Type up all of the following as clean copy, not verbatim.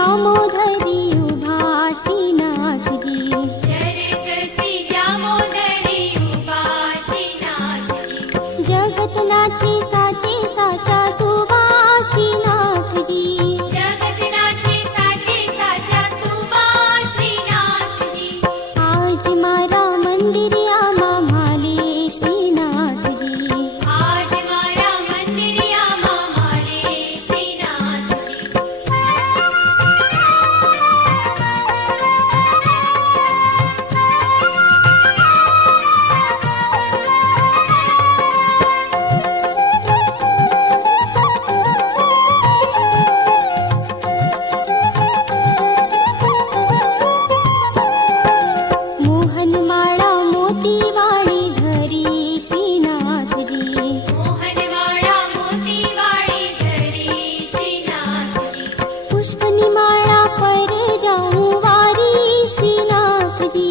जामोदरी उभा श्रीनाथजी। जरकसी जामोदरी उभा श्रीनाथजी। जगतनाचे साचे साचा सुभा श्रीनाथजी। जगतनाचे साचे साचा सुभा श्रीनाथजी। आज मारा मंदिरियामा म्हाले श्रीनाथजी। आज मारा मंदिरियामा म्हाले श्रीनाथजी। मोहनमाळा मोतीवाळी धरी श्रीनाथजी। मोहनमाळा मोतीवाळी धरी श्रीनाथजी। पुष्पनिमाळा पर जाऊं वारी श्रीनाथजी।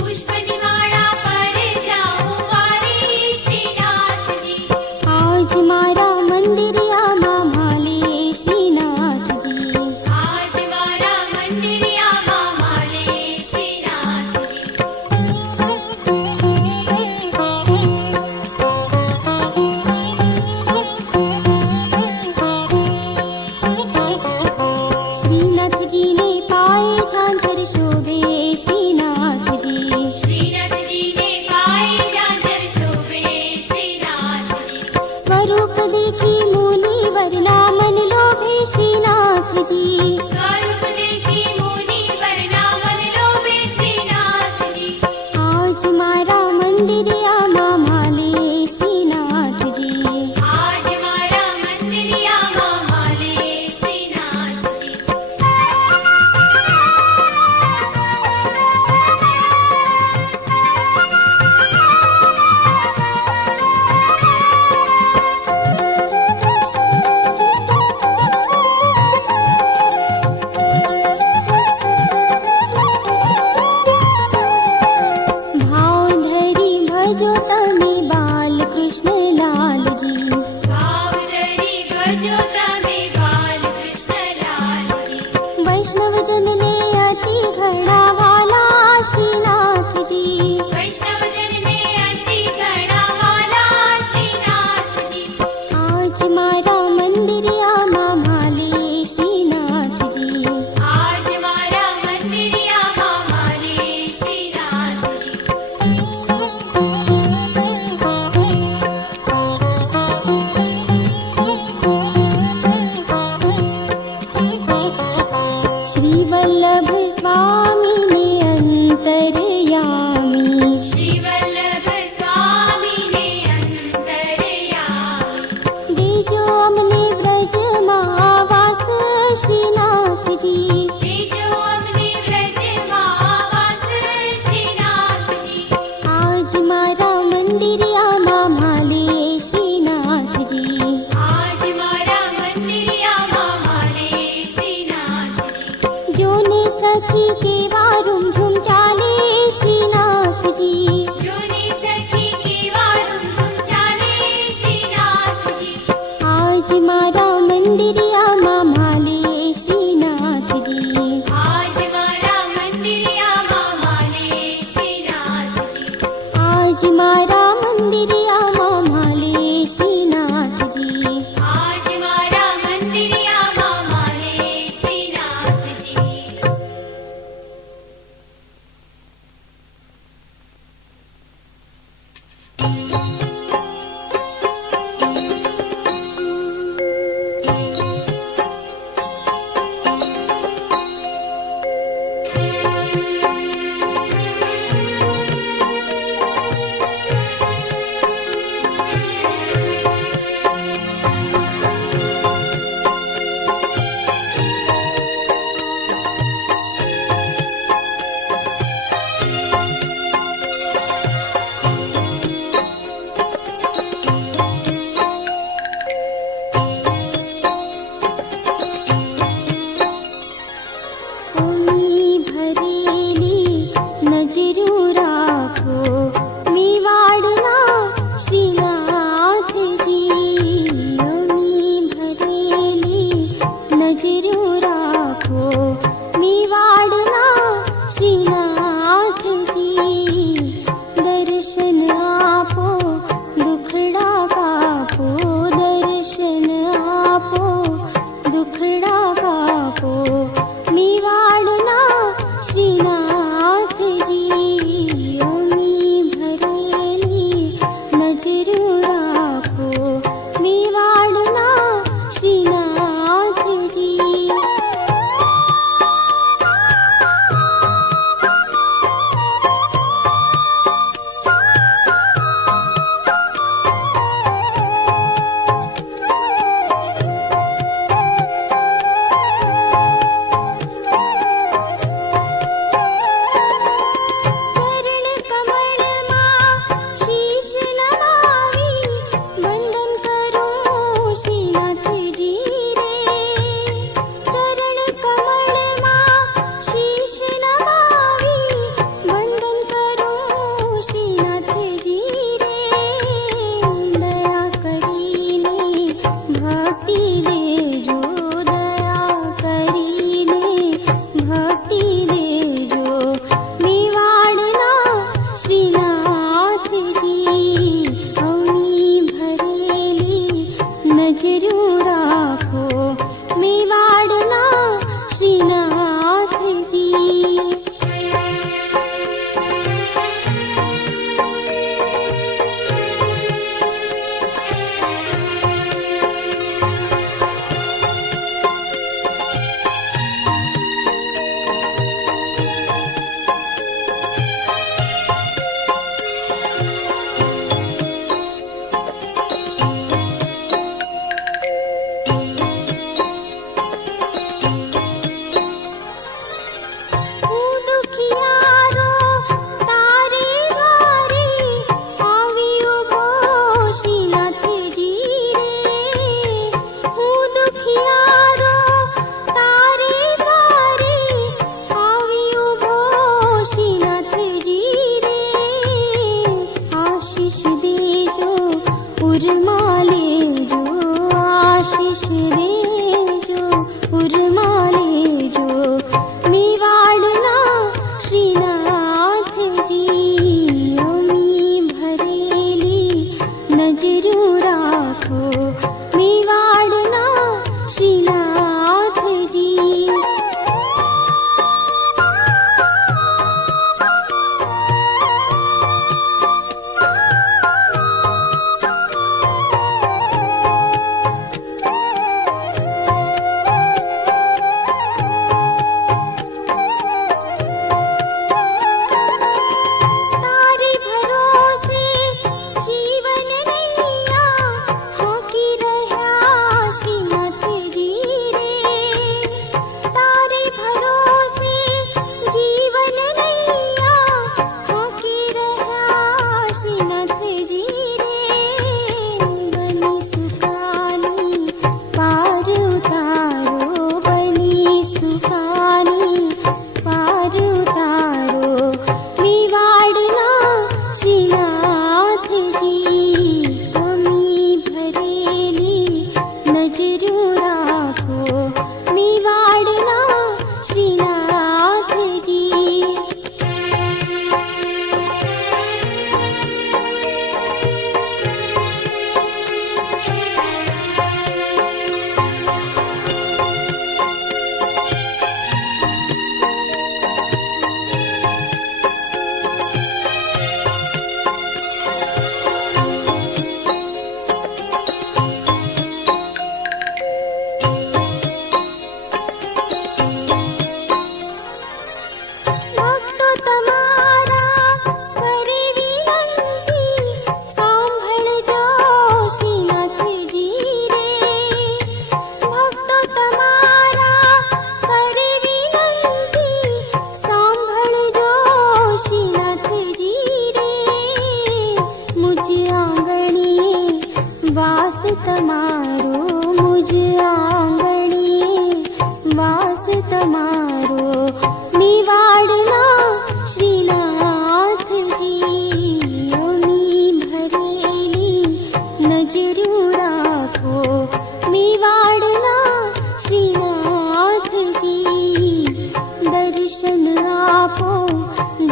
पुष्पनिमाळा पर जाऊं वारी श्रीनाथजी। आज मारा मंदिरियामा म्हाले श्रीनाथजी। आज मारा मंदिरियामा म्हाले श्रीनाथजी। श्रीनाथजी ने पाए झांझर शोभे श्रीनाथजी। श्रीनाथजी ने पाए झांझर शोभे श्रीनाथजी। स्वरूप देखी मुनि वरना मन लोभे श्रीनाथजी। स्वरूप देखी मुनि वरना मन लोभे श्रीनाथजी। आज मारा मंदिरियामा म्हाले श्रीनाथजी। आज मारा मंदिरियामा म्हाले श्रीनाथजी। भाव धरी भजो तमे बाल कृष्ण लाल जी। भाव धरी भजो तमे बाल कृष्ण लाल जी। वैष्णव जन ने अति घड़ा वाला श्रीनाथ जी। वैष्णव जन ने अति घड़ा वाला श्रीनाथ जी। आज मारा मंदिरियामा म्हाले श्रीनाथ जी। आज मारा मंदिरियामा म्हाले श्रीनाथ जी। श्री वल्लभ स्वामी ने अंतरयामी। श्री वल्लभ स्वामी ने अंतरयामी। बीजो अमने ब्रज महावास श्रीनाथ जी। तेजो अमने ब्रज महावास श्रीनाथ जी। आज मारा मंदिरियामा म्हाले श्रीनाथ जी। आज मारा मंदिरियामा म्हाले श्रीनाथ जी। जोने सखी के वारुम झुम चाले श्रीनाथ जी। जोने सखी के वारुम झुम चाले श्रीनाथ जी। आज मारा मंदिरियामा म्हाले श्रीनाथ जी। आज मारा मंदिरियामा म्हाले श्रीनाथ जी। आज मारा मंदिरियामा म्हाले श्रीनाथ जी। आज मारा मंदिरियामा म्हाले श्रीनाथ जी।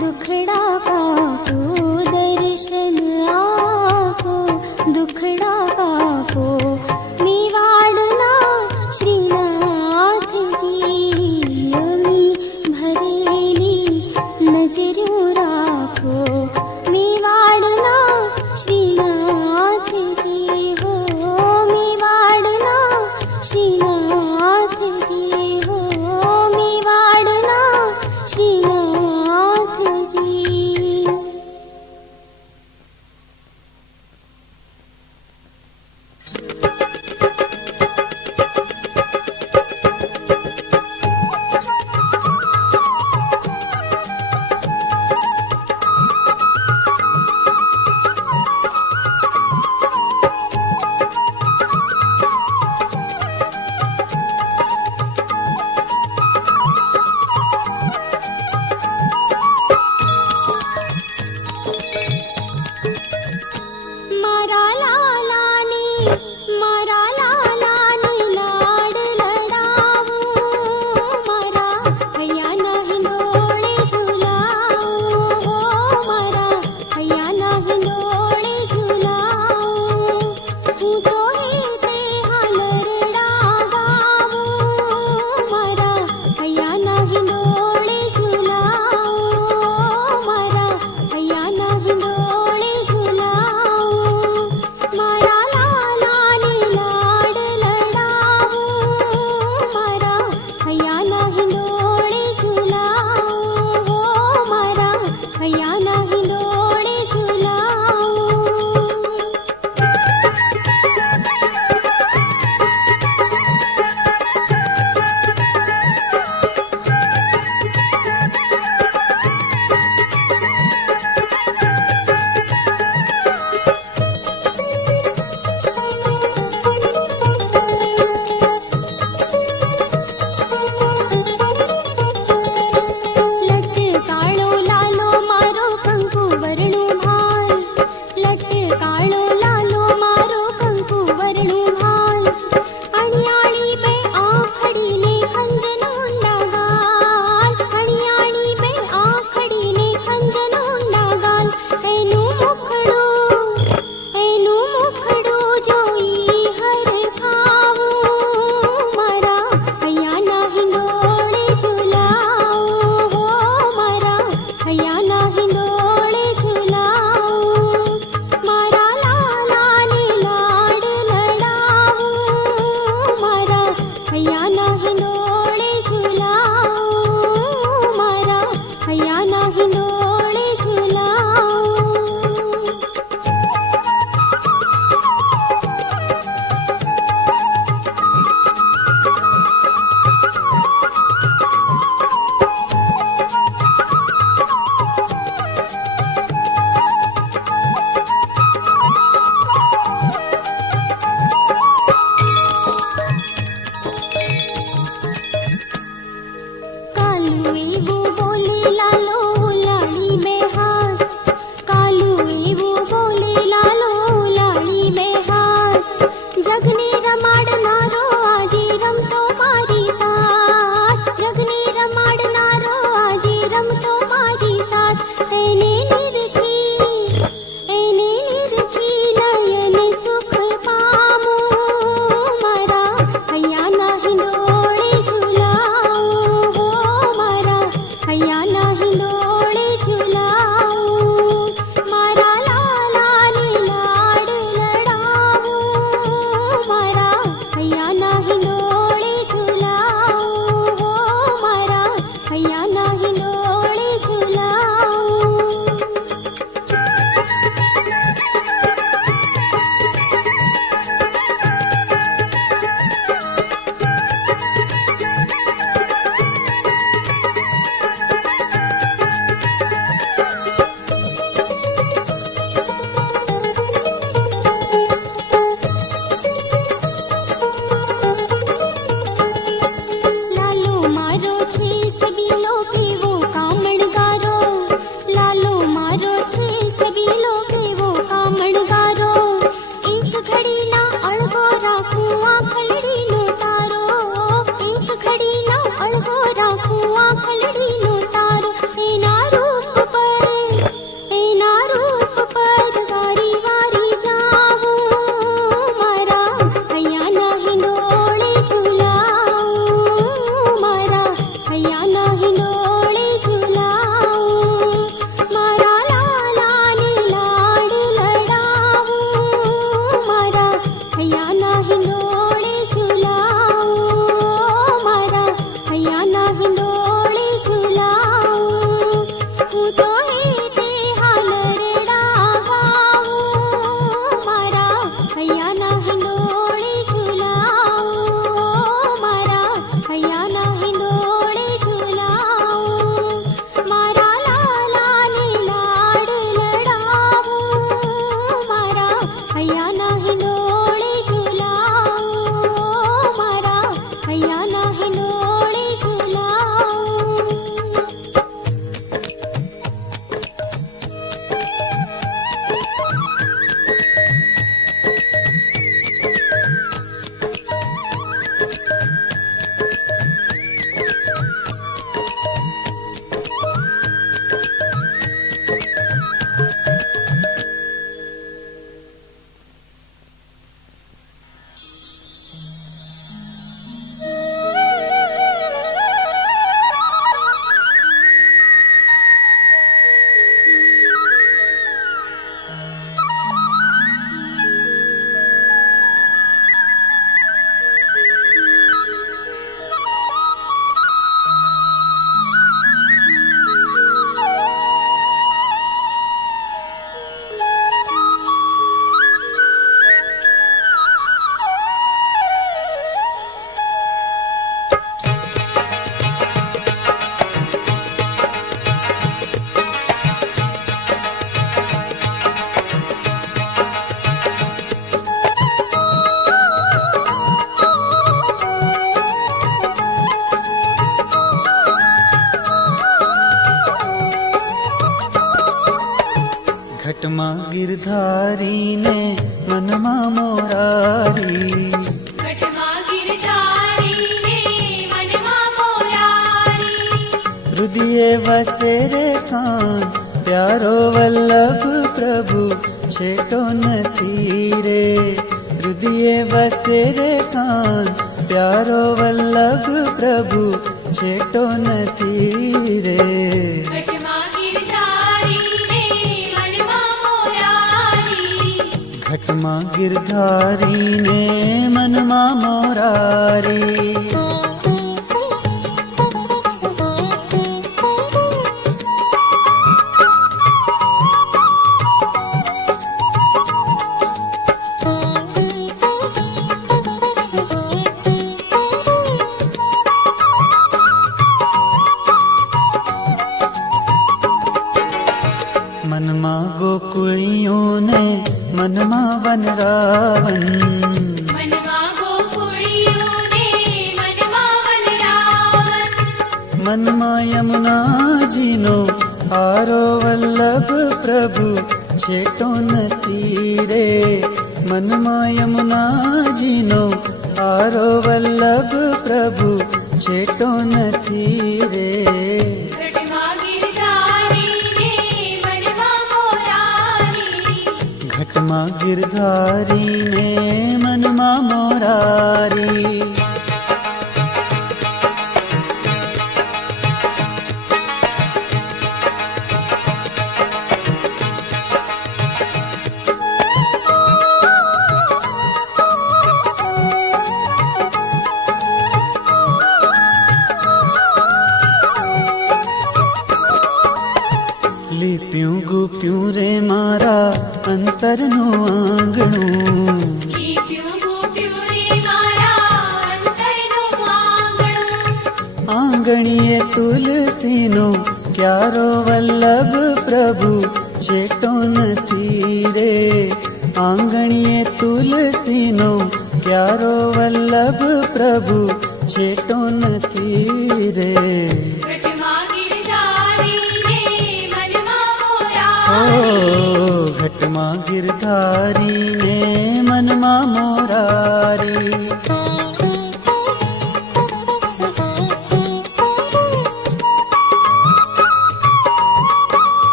दुखड़ा पापो दर्शन आपो दुखड़ा पापो मेवाड़ना श्रीनाथजी अमी भरेली नजरो राखो मेवाड़ना श्रीनाथजी हो मेवाड़ना श्रीनाथजी हो मेवाड़ना श्रीनाथजी। मारा लालानी लाड लडावू मारा हैया नाही डोळे झुलावू हो मारा हैया नाही डोळे झुलावू तू तो हे ते हालरडा गावू मारा हैया नाही डोळे झुलावू मारा हैया नाही डोळे झुलावू मारा लालानी लाड लडावू मारा हैया नाही डोळे झुलावू हो मारा हैया नाही डोळे झुलावू। लट काळो लालो मारो कंकु वर्णु भाल लट काळो लालो मारो कंकु वर्णु भाल अणियाळी बे आखडीने खंजनोंडा गाल अणियाळी बे आखडीने खंजनोंडा गाल एनु मुखडो जोई हर खावू मारा हैया नाही डोळे झुलावू हो मारा हैया नाही डोळे झुलावू मारा लालानी लाड लडावू मारा हैया नाही डोळे झुलावू मारा हैया नाही डोळे झुलावू। कालू एवो बोले लालो लाली में हाथ कालू एवो बोले लालो लाली में हाथ जगने रमाडनारो आजी रमतो मारी साथ जगने रमाडनारो आजी रमतो मारी साथ एने निरखी नयन सुख पामू मारा हैया नाही डोळे झुलावू हो मारा हैया नाही डोळे ઘટમાં ગિરધારીને મનમાં મોરારી, ઘટમાં ગિરધારીને મનમાં મોરારી. હૃદયે વસે રે કાન પ્યારો વલ્લભ પ્રભુ છેટો નથી રે. હૃદયે વસે રે કાન પ્યારો વલ્લભ પ્રભુ છેટો નથી રે. ઘટમાં ગિરધારીને મનમાં મોરારી, ઘટમાં ગિરધારીને મનમાં મોરારી. મનમાં ગોકુળીઓને મનમાં વનરાવન, મનમાં ગોકુળીઓને મનમાં વનરાવન. મનમાં યમુનાજીનો હારો વલ્લભ પ્રભુ છેટો નથી રે. મનમાં યમુનાજીનો હારો વલ્લભ પ્રભુ છેટો નથી રે. ઘટમાં ગિરધારીને મનમાં મોરારી, ઘટમાં ગિરધારીને મનમાં મોરારી. લીપ્યું ગુપ્યું રે મારા અંતરનું આંગણું, લીપ્યું ગોપ્યું રે મારા અંતરનું આંગણું. આંગણીએ તુલસીનો ક્યારો વલ્લભ પ્રભુ છેટો નથી રે. આંગણીએ તુલસીનો ક્યારો વલ્લભ પ્રભુ છેટો નથી રે. ઘટમાં ગિરધારીને મનમાં ઓ મોરારી, ઘટમાં ગિરધારીને મનમાં મોરારી.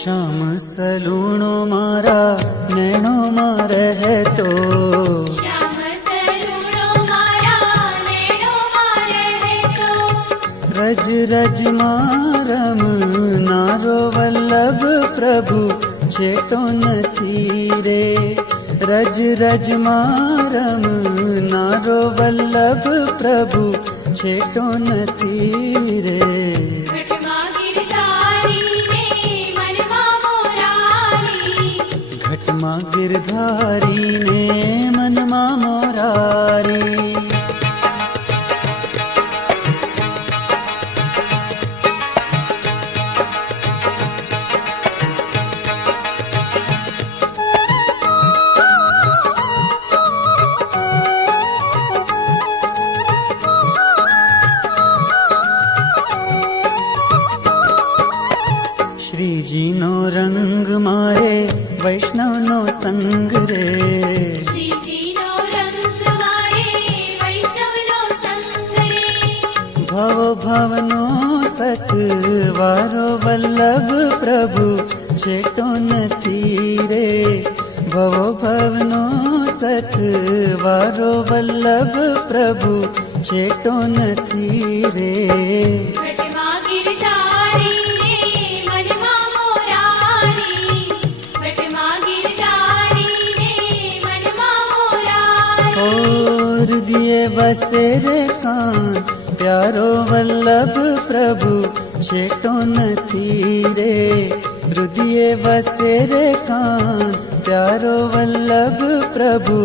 શ્યામ સલૂણો મારા નૈણોમાં રહેતો, શ્યામ સલૂણો મારા નૈણોમાં રહેતો. રજ રજમાં રમનારો વલ્લભ પ્રભુ છેટો નથી રે. રજ રજમાં રમનારો વલ્લભ પ્રભુ છેટો નથી રે. ઘટમાં ગિરધારીને મનમાં મોરારી, ઘટમાં ગિરધારીને મનમાં મોરારી. શ્રીજીનો રંગ મારે વૈષ્ણવનો સંગ રે. શ્રીજીનો રંગ મારે વૈષ્ણવનો સંગ રે. ભવ ભવનો સતવારો વલ્લભ પ્રભુ છેટો નથી રે. ભવ ભવનો સતવારો વલ્લભ પ્રભુ છેટો નથી રે. ઘટમાં ગિરધારીને મનમાં મોરારી, ઘટમાં ગિરધારીને મનમાં મોરારી. ઓ હૃદયે વસે રે કાન પ્યારો વલ્લભ પ્રભુ છેટો નથી રે. હૃદયે વસે રે કાન પ્યારો વલ્લભ પ્રભુ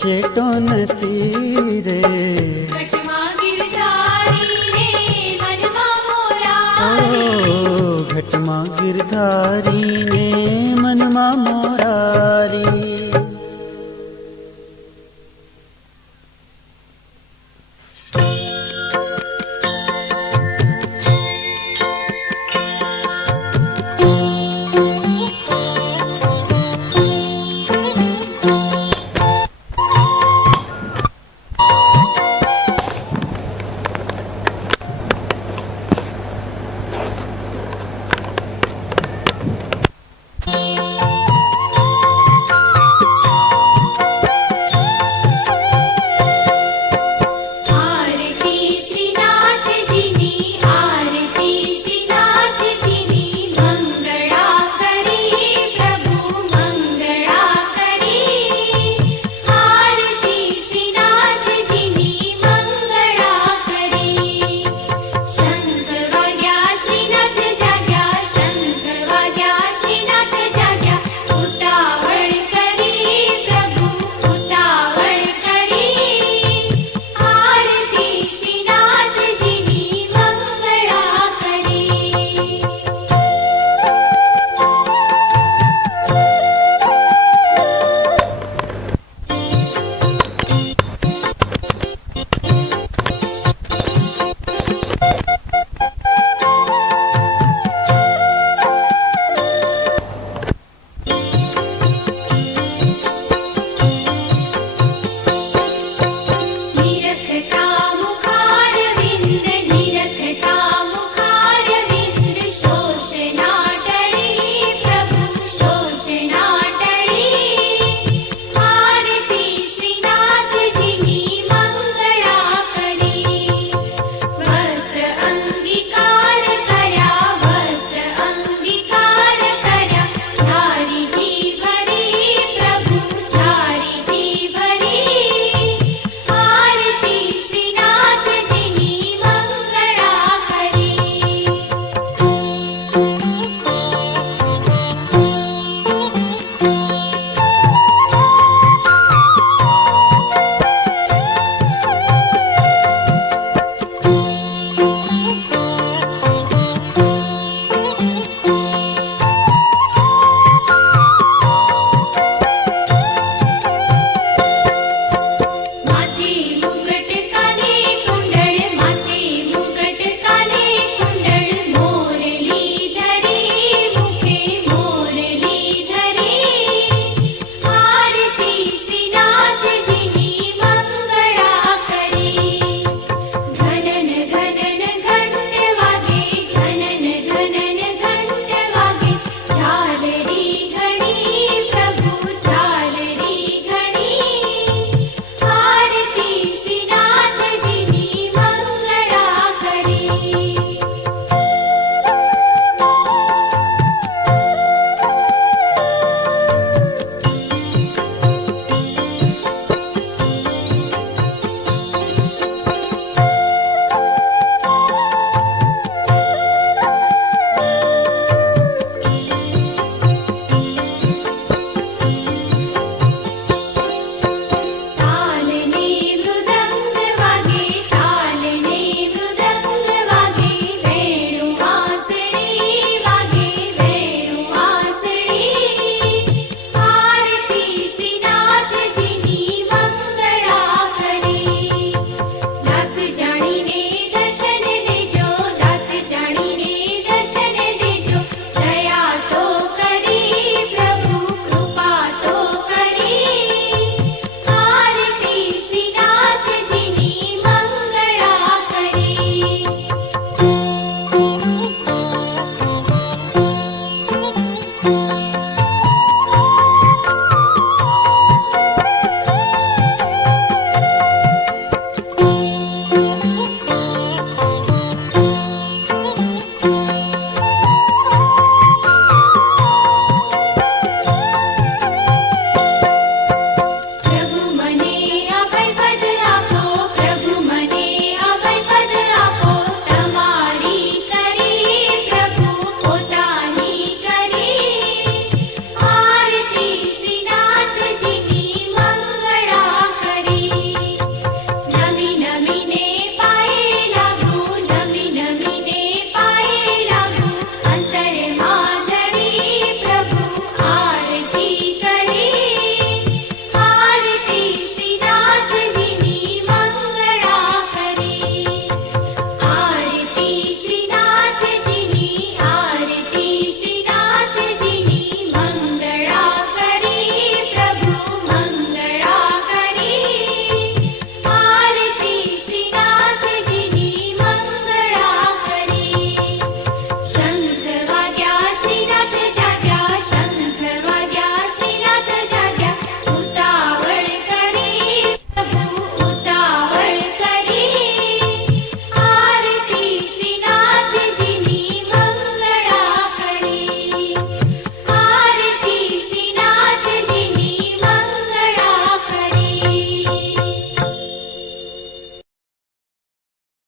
છેટો નથી રે. ઘટમાં ગિરધારીને મનમાં મોરારી, ઘટમાં ગિરધારીને મનમાં મોરારી.